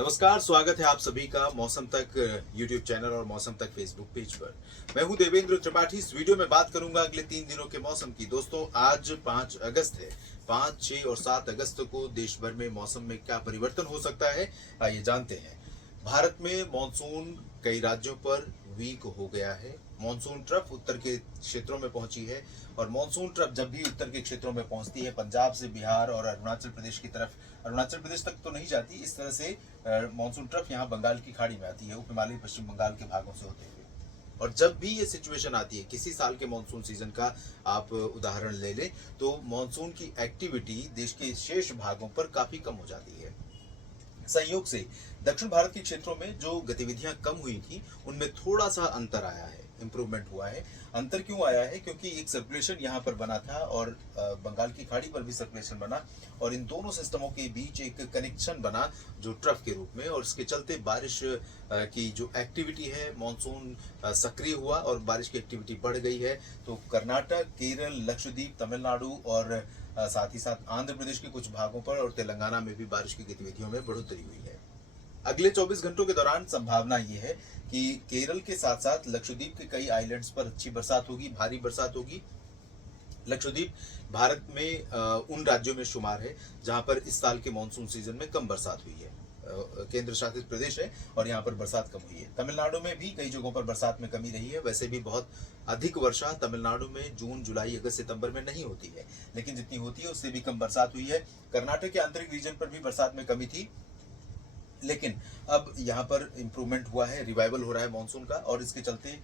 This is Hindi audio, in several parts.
नमस्कार, स्वागत है आप सभी का मौसम तक यूट्यूब चैनल और मौसम तक फेसबुक पेज पर। मैं हूं देवेंद्र त्रिपाठी। इस वीडियो में बात करूंगा अगले 3 दिनों के मौसम की। दोस्तों, आज 5 अगस्त है। 5, 6 और 7 अगस्त को देश भर में मौसम में क्या परिवर्तन हो सकता है, आइए जानते हैं। भारत में मॉनसून कई राज्यों पर वीक हो गया है। मॉनसून ट्रफ उत्तर के क्षेत्रों में पहुंची है और मॉनसून ट्रफ जब भी उत्तर के क्षेत्रों में पहुंचती है, पंजाब से बिहार और अरुणाचल प्रदेश की तरफ, अरुणाचल प्रदेश तक तो नहीं जाती, इस तरह से मॉनसून ट्रफ यहाँ बंगाल की खाड़ी में आती है, उप हिमालयी पश्चिम बंगाल के भागों से होते हुए। और जब भी ये सिचुएशन आती है, किसी साल के मॉनसून सीजन का आप उदाहरण ले लें, तो मॉनसून की एक्टिविटी देश के शेष भागों पर काफी कम हो जाती है। संयोग से दक्षिण भारत के क्षेत्रों में जो गतिविधियां कम हुई थी, उनमें थोड़ा सा अंतर आया है, इंप्रूवमेंट हुआ है। अंतर क्यों आया है? क्योंकि एक सर्कुलेशन यहाँ पर बना था और बंगाल की खाड़ी पर भी सर्कुलेशन बना और इन दोनों सिस्टमों के बीच एक कनेक्शन बना जो ट्रफ के रूप में, और इसके चलते बारिश की जो एक्टिविटी है, मानसून सक्रिय हुआ और बारिश की एक्टिविटी बढ़ गई है। तो कर्नाटक, केरल, लक्षद्वीप, तमिलनाडु और साथ ही साथ आंध्र प्रदेश के कुछ भागों पर और तेलंगाना में भी बारिश की गतिविधियों में बढ़ोतरी हुई है। अगले 24 घंटों के दौरान संभावना ये है कि केरल के साथ साथ लक्षद्वीप के कई आइलैंड्स पर अच्छी बरसात होगी, भारी बरसात होगी। लक्षद्वीप भारत में उन राज्यों में शुमार है जहां पर इस साल के मानसून सीजन में कम बरसात हुई है। केंद्र शासित प्रदेश है और यहाँ पर बरसात कम हुई है। तमिलनाडु में भी कई जगहों पर बरसात में कमी रही है। वैसे भी बहुत अधिक वर्षा तमिलनाडु में जून, जुलाई, अगस्त, सितंबर में नहीं होती है, लेकिन जितनी होती है उससे भी कम बरसात हुई है। कर्नाटक के आंतरिक रीजन पर भी बरसात में कमी थी, लेकिन अब यहाँ पर इंप्रूवमेंट हुआ है, रिवाइवल हो रहा है मानसून का, और इसके चलते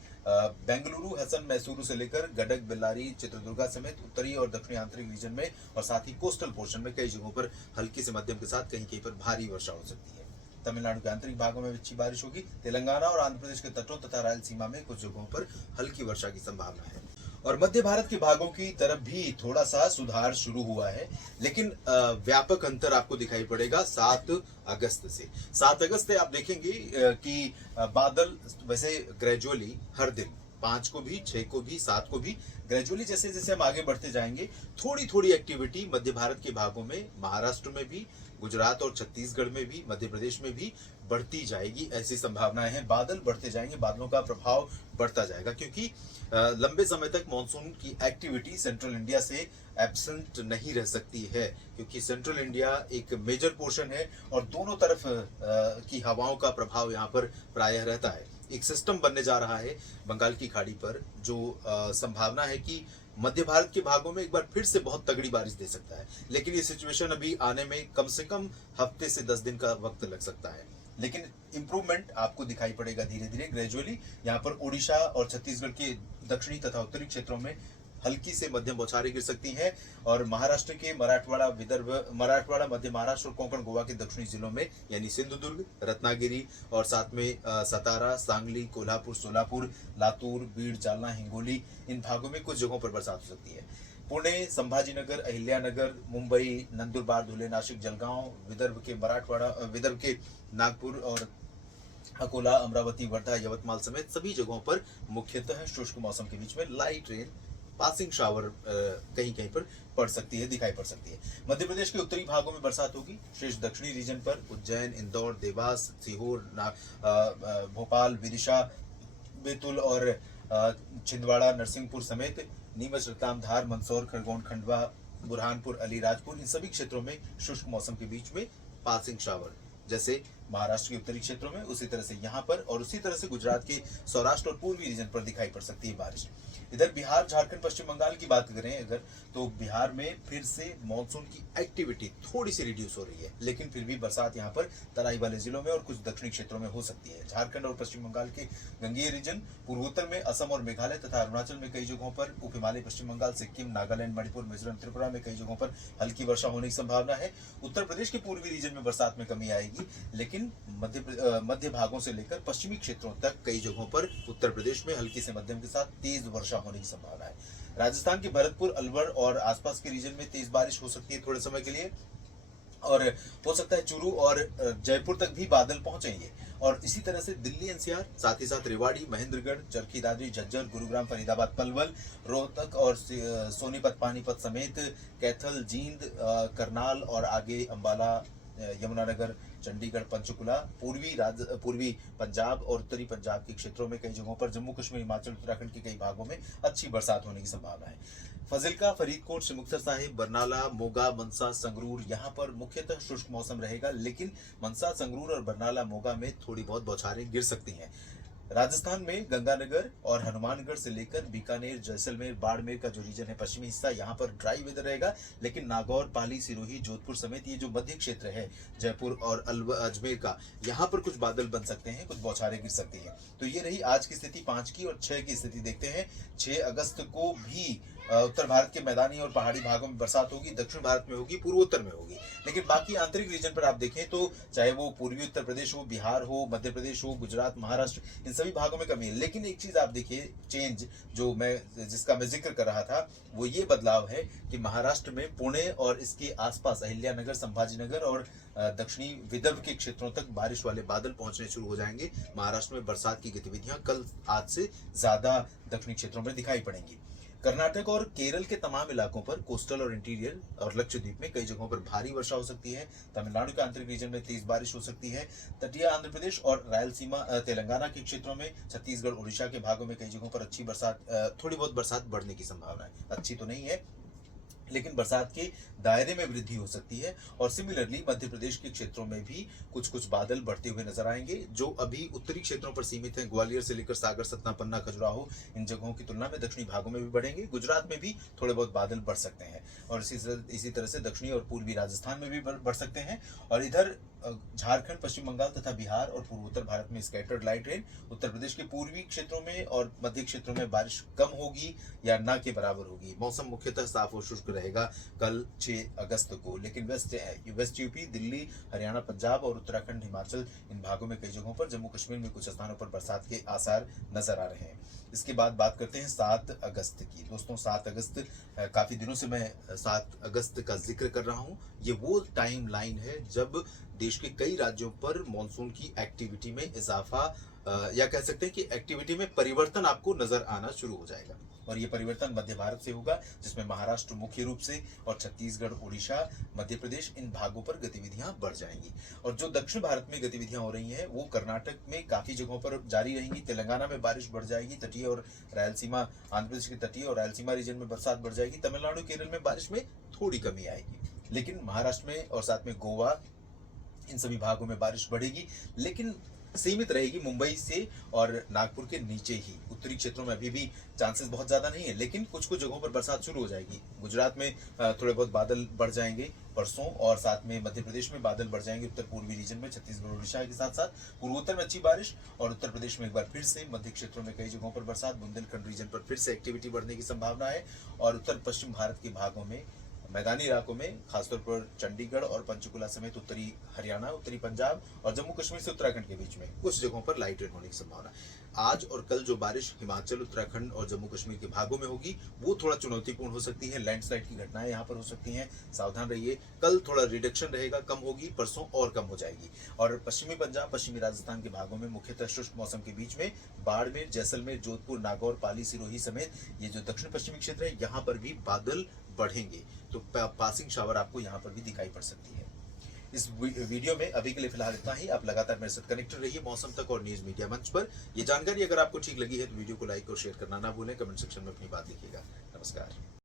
बेंगलुरु, हसन, मैसूरू से लेकर गडक, बेल्लारी, चित्रदुर्गा समेत उत्तरी और दक्षिणी आंतरिक रीजन में और साथ ही कोस्टल पोर्शन में कई जगहों पर हल्की से मध्यम के साथ कहीं कहीं पर भारी वर्षा हो सकती है। तमिलनाडु के आंतरिक भागों में अच्छी बारिश होगी। तेलंगाना और आंध्र प्रदेश के तटों तथा रायलसीमा में कुछ जगहों पर हल्की वर्षा की संभावना है। और मध्य भारत के भागों की तरफ भी थोड़ा सा सुधार शुरू हुआ है, लेकिन व्यापक अंतर आपको दिखाई पड़ेगा 7 अगस्त से। 7 अगस्त से आप देखेंगे कि बादल वैसे ग्रेजुअली हर दिन 5 को भी, 6 को भी, 7 को भी, ग्रेजुअली जैसे जैसे हम आगे बढ़ते जाएंगे, थोड़ी थोड़ी एक्टिविटी मध्य भारत के भागों में, महाराष्ट्र में भी, गुजरात और छत्तीसगढ़ में भी, मध्य प्रदेश में भी बढ़ती जाएगी, ऐसी संभावनाएं हैं। बादल बढ़ते जाएंगे, बादलों का प्रभाव बढ़ता जाएगा, क्योंकि लंबे समय तक मानसून की एक्टिविटी सेंट्रल इंडिया से एब्सेंट नहीं रह सकती है, क्योंकि सेंट्रल इंडिया एक मेजर पोर्शन है और दोनों तरफ की हवाओं का प्रभाव यहाँ पर प्रायः रहता है। एक सिस्टम बनने जा रहा है बंगाल की खाड़ी पर, जो संभावना है कि मध्य भारत के भागों में एक बार फिर से बहुत तगड़ी बारिश दे सकता है, लेकिन ये सिचुएशन अभी आने में कम से कम हफ्ते से 10 दिन का वक्त लग सकता है। लेकिन इंप्रूवमेंट आपको दिखाई पड़ेगा धीरे धीरे, ग्रेजुअली। यहाँ पर उड़ीसा और छत्तीसगढ़ के दक्षिणी तथा उत्तरी क्षेत्रों में हल्की से मध्यम बौछारें गिर सकती हैं, और महाराष्ट्र के मराठवाड़ा, विदर्भ, मराठवाड़ा, मध्य महाराष्ट्र और कोंकण गोवा के दक्षिणी जिलों में, यानी सिंधुदुर्ग, रत्नागिरी और साथ में सतारा, सांगली, कोल्हापुर, सोलापुर, लातूर, बीड़, जालना, हिंगोली, इन भागों में कुछ जगहों पर बरसात हो सकती है। पुणे, संभाजीनगर, अहिल्यानगर, मुंबई, नंदुरबार, धुले, नासिक, जलगांव, विदर्भ के मराठवाड़ा, विदर्भ के नागपुर और अकोला, अमरावती, वर्धा, यवतमाल समेत सभी जगहों पर मुख्यतः शुष्क मौसम के बीच में लाइट रेन, पासिंग शावर कहीं कहीं पर पड़ सकती है, दिखाई पड़ सकती है। मध्य प्रदेश के उत्तरी भागों में बरसात होगी। शेष दक्षिणी रीजन पर उज्जैन, इंदौर, देवास, सीहोर, भोपाल, विदिशा, बैतूल और छिंदवाड़ा, नरसिंहपुर समेत नीमच, रतलाम, धार, मंदसौर, खरगोन, खंडवा, बुरहानपुर, अलीराजपुर, इन सभी क्षेत्रों में शुष्क मौसम के बीच में पासिंग शावर, जैसे महाराष्ट्र के उत्तरी क्षेत्रों में, उसी तरह से यहाँ पर, और उसी तरह से गुजरात के सौराष्ट्र और पूर्वी रीजन पर दिखाई पड़ सकती है बारिश। इधर बिहार, झारखंड, पश्चिम बंगाल की बात करें अगर, तो बिहार में फिर से मानसून की एक्टिविटी थोड़ी सी रिड्यूस हो रही है, लेकिन फिर भी बरसात यहाँ पर तराई वाले जिलों में और कुछ दक्षिणी क्षेत्रों में हो सकती है। झारखंड और पश्चिम बंगाल के गंगेय रीजन, पूर्वोत्तर में असम और मेघालय तथा अरुणाचल में कई जगहों पर, उप हिमालय पश्चिम बंगाल, सिक्किम, नागालैंड, मणिपुर, मिजोरम, त्रिपुरा में कई जगहों पर हल्की वर्षा होने की संभावना है। उत्तर प्रदेश के पूर्वी रीजन में बरसात में कमी आएगी, लेकिन मध्य भागों से लेकर पश्चिमी क्षेत्रों तक कई जगहों पर उत्तर प्रदेश में हल्की से मध्यम के साथ तेज वर्षा होने की संभावना है। राजस्थान के भरतपुर, अलवर और आसपास के रीजन में तेज बारिश हो सकती है थोड़े समय के लिए, और हो सकता है चूरू और जयपुर तक भी बादल पहुंचेंगे। और इसी तरह से दिल्ली एनसीआर, साथ ही साथ रेवाड़ी, महेंद्रगढ़, चरखी दादरी, झज्जर, गुरुग्राम, फरीदाबाद, पलवल, रोहतक और सोनीपत, पानीपत समेत कैथल, जींद, करनाल और आगे अंबाला, यमुनानगर, चंडीगढ़, पंचकुला, पूर्वी पंजाब और उत्तरी पंजाब के क्षेत्रों में कई जगहों पर, जम्मू कश्मीर, हिमाचल, उत्तराखंड के कई भागों में अच्छी बरसात होने की संभावना है। फाजिल्का, फरीदकोट, श्रीमुक्तसर साहिब, बरनाला, मोगा, मनसा, संगरूर यहाँ पर मुख्यतः शुष्क मौसम रहेगा, लेकिन मनसा, संगरूर और बरनाला, मोगा में थोड़ी बहुत बौछारें गिर सकती हैं। राजस्थान में गंगानगर और हनुमानगढ़ से लेकर बीकानेर, जैसलमेर, बाड़मेर का जो रीजन है पश्चिमी हिस्सा, यहाँ पर ड्राई वेदर रहेगा, लेकिन नागौर, पाली, सिरोही, जोधपुर समेत ये जो मध्य क्षेत्र है जयपुर और अजमेर का, यहाँ पर कुछ बादल बन सकते हैं, कुछ बौछारें गिर सकती हैं। तो ये रही आज की स्थिति 5 की। और 6 की स्थिति देखते हैं। 6 अगस्त को भी उत्तर भारत के मैदानी और पहाड़ी भागों में बरसात होगी, दक्षिण भारत में होगी, पूर्वोत्तर में होगी, लेकिन बाकी आंतरिक रीजन पर आप देखें तो चाहे वो पूर्वी उत्तर प्रदेश हो, बिहार हो, मध्य प्रदेश हो, गुजरात, महाराष्ट्र, इन सभी भागों में कमी है। लेकिन एक चीज आप देखिए, चेंज जिसका मैं जिक्र कर रहा था, वो ये बदलाव है कि महाराष्ट्र में पुणे और इसके आसपास अहिल्यानगर, संभाजीनगर और दक्षिणी विदर्भ के क्षेत्रों तक बारिश वाले बादल पहुंचने शुरू हो जाएंगे। महाराष्ट्र में बरसात की गतिविधियां कल आज से ज्यादा दक्षिणी क्षेत्रों में दिखाई पड़ेंगी। कर्नाटक और केरल के तमाम इलाकों पर, कोस्टल और इंटीरियर और लक्षद्वीप में कई जगहों पर भारी वर्षा हो सकती है। तमिलनाडु के आंतरिक रीजन में तेज बारिश हो सकती है। तटीय आंध्र प्रदेश और रायलसीमा, तेलंगाना के क्षेत्रों में, छत्तीसगढ़, उड़ीसा के भागों में कई जगहों पर अच्छी बरसात, थोड़ी बहुत बरसात बढ़ने की संभावना है। अच्छी तो नहीं है, लेकिन बरसात के दायरे में वृद्धि हो सकती है। और सिमिलरली मध्य प्रदेश के क्षेत्रों में भी कुछ कुछ बादल बढ़ते हुए नजर आएंगे, जो अभी उत्तरी क्षेत्रों पर सीमित हैं। ग्वालियर से लेकर सागर, सतना, पन्ना, खजुराहो, इन जगहों की तुलना में दक्षिणी भागों में भी बढ़ेंगे। गुजरात में भी थोड़े बहुत बादल बढ़ सकते हैं, और इसी तरह से दक्षिणी और पूर्वी राजस्थान में भी बढ़ सकते हैं। और इधर झारखंड, पश्चिम बंगाल तथा बिहार और पूर्वोत्तर भारत में scattered light rain, Uttar Pradesh के पूर्वी क्षेत्रों में और मध्य क्षेत्रों में बारिश कम होगी या ना के बराबर होगी। मौसम मुख्यतः साफ और शुष्क रहेगा कल 6 अगस्त को, लेकिन वेस्ट यूपी, दिल्ली, हरियाणा, पंजाब और उत्तराखंड, हिमाचल, इन भागों में कई जगहों पर, जम्मू कश्मीर में कुछ स्थानों पर बरसात के आसार नजर आ रहे हैं। इसके बाद बात करते हैं 7 अगस्त की। दोस्तों 7 अगस्त, काफी दिनों से मैं 7 अगस्त का जिक्र कर रहा हूं। ये वो टाइम लाइन है जब देश के कई राज्यों पर मॉनसून की एक्टिविटी में इजाफा, या कह सकते हैं कि एक्टिविटी में परिवर्तन आपको नजर आना शुरू हो जाएगा। और ये परिवर्तन मध्य भारत से होगा, जिसमें महाराष्ट्र मुख्य रूप से, और छत्तीसगढ़, उड़ीसा, मध्य प्रदेश, इन भागों पर गतिविधियां बढ़ जाएंगी। और जो दक्षिण भारत में गतिविधियां हो रही हैं, वो कर्नाटक में काफी जगहों पर जारी रहेंगी। तेलंगाना में बारिश बढ़ जाएगी, तटीय और रायलसीमा, आंध्र प्रदेश के तटीय और रायलसीमा रीजन में बरसात बढ़ जाएगी। तमिलनाडु, केरल में बारिश में थोड़ी कमी आएगी, लेकिन महाराष्ट्र में और साथ में गोवा, इन सभी भागों में बारिश बढ़ेगी, लेकिन सीमित रहेगी मुंबई से और नागपुर के नीचे ही। उत्तरी क्षेत्रों में अभी भी चांसेस बहुत ज्यादा नहीं है, लेकिन कुछ कुछ जगहों पर बरसात शुरू हो जाएगी। गुजरात में थोड़े बहुत बादल बढ़ जाएंगे परसों, और साथ में मध्य प्रदेश में बादल बढ़ जाएंगे। उत्तर पूर्वी रीजन में, छत्तीसगढ़, उड़ीसा के साथ साथ पूर्वोत्तर में अच्छी बारिश, और उत्तर प्रदेश में एक बार फिर से मध्य क्षेत्रों में कई जगहों पर बरसात, बुंदेलखंड रीजन पर फिर से एक्टिविटी बढ़ने की संभावना है। और उत्तर पश्चिम भारत के भागों में, मैदानी इलाकों में, खासतौर पर चंडीगढ़ और पंचकुला समेत उत्तरी हरियाणा, उत्तरी पंजाब और जम्मू कश्मीर से उत्तराखंड के बीच में कुछ जगहों पर लाइट रेन होने की संभावना। आज और कल जो बारिश हिमाचल, उत्तराखंड और जम्मू कश्मीर के भागों में होगी, वो थोड़ा चुनौतीपूर्ण हो सकती है। लैंडस्लाइड की घटनाएं यहाँ पर हो सकती हैं, सावधान रहिए। कल थोड़ा रिडक्शन रहेगा, कम होगी, परसों और कम हो जाएगी। और पश्चिमी पंजाब, पश्चिमी राजस्थान के भागों में मुख्यतः शुष्क मौसम के बीच में बाड़मेर, जैसलमेर, जोधपुर, नागौर, पाली, सिरोही समेत ये जो दक्षिण पश्चिमी क्षेत्र है, यहाँ पर भी बादल बढ़ेंगे, तो पासिंग शावर आपको यहाँ पर भी दिखाई पड़ सकती है। इस वीडियो में अभी के लिए फिलहाल इतना ही। आप लगातार मेरे साथ कनेक्टेड रहिए मौसम तक और न्यूज मीडिया मंच पर। ये जानकारी अगर आपको ठीक लगी है तो वीडियो को लाइक और शेयर करना ना भूलें। कमेंट सेक्शन में अपनी बात लिखिएगा। नमस्कार।